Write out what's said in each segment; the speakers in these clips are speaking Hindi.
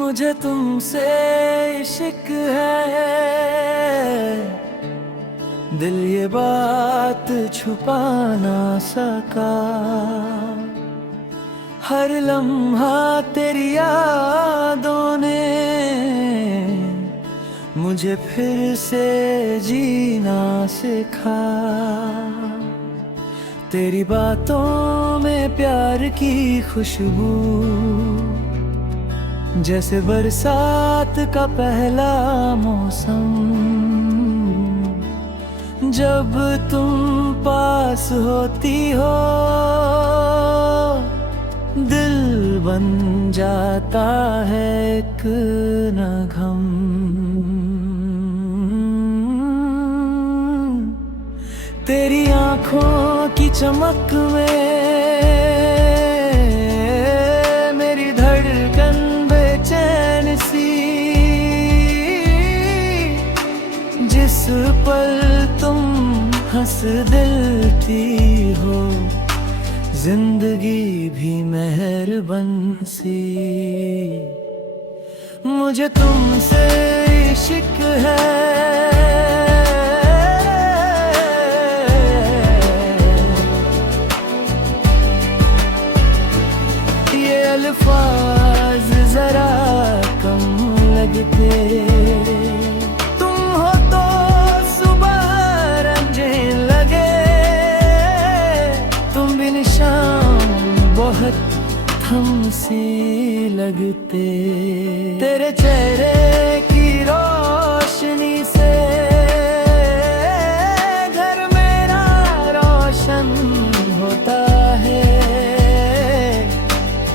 मुझे तुमसे इश्क है, दिल ये बात छुपा ना सका। हर लम्हा तेरी यादों ने मुझे फिर से जीना सिखा। तेरी बातों में प्यार की खुशबू, जैसे बरसात का पहला मौसम। जब तुम पास होती हो, दिल बन जाता है एक नगम। तेरी आँखों की चमक में मेरी धड़कन बेचैन सी। जिस पल तुम हंस दिलती हो, जिंदगी भी मेहरबन सी। मुझे तुमसे इश्क है, ये अल्फाज जरा कम लगते। तुम हो तो सुबह रंगीन लगे, तुम बिन शाम बहुत थम सी लगते। तेरे चेहरे की रोशनी से घर मेरा रोशन होता है।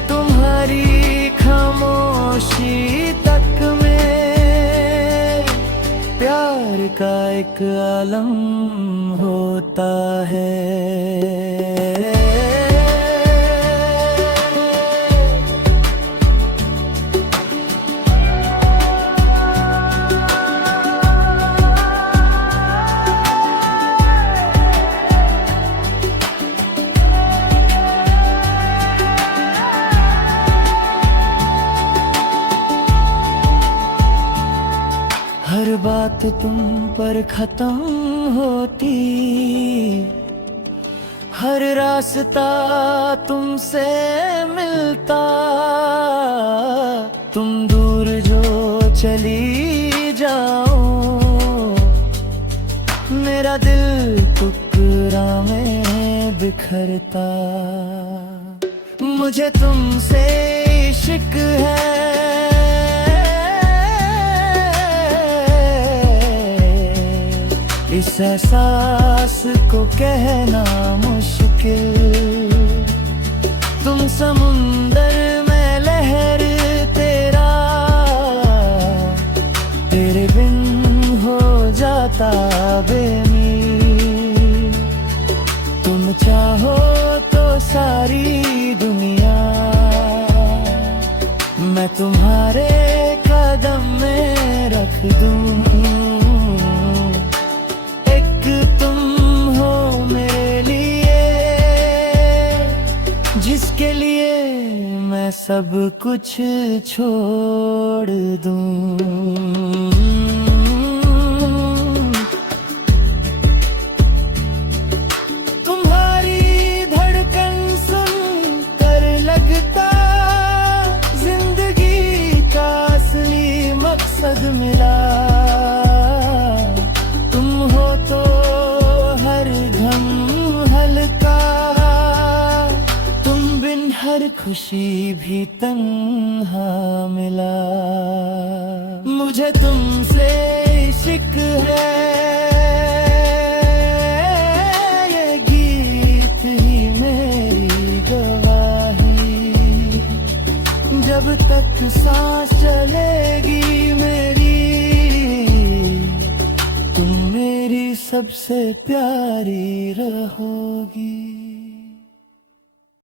तुम्हारी खामोशी तक में प्यार का एक आलम होता है। हर बात तुम पर खत्म होती, हर रास्ता तुमसे मिलता। तुम दूर जो चली जाओ, मेरा दिल टुकड़ा में बिखरता। मुझे तुमसे इश्क है, इस एहसास को कहना मुश्किल। तुम समुंदर में लहर तेरा, तेरे बिन हो जाता बेमील। तुम चाहो तो सारी दुनिया मैं तुम्हारे कदम में रख दूं। जिसके लिए मैं सब कुछ छोड़ दूं। तुम्हारी धड़कन सुन कर लगता, जिंदगी का असली मकसद मिला। तुम हो तो हर गम हल्का, हर खुशी भी तन्हा मिला। मुझे तुमसे इश्क है, ये गीत ही मेरी गवाही। जब तक सांस चलेगी मेरी, तुम मेरी सबसे प्यारी रहोगी।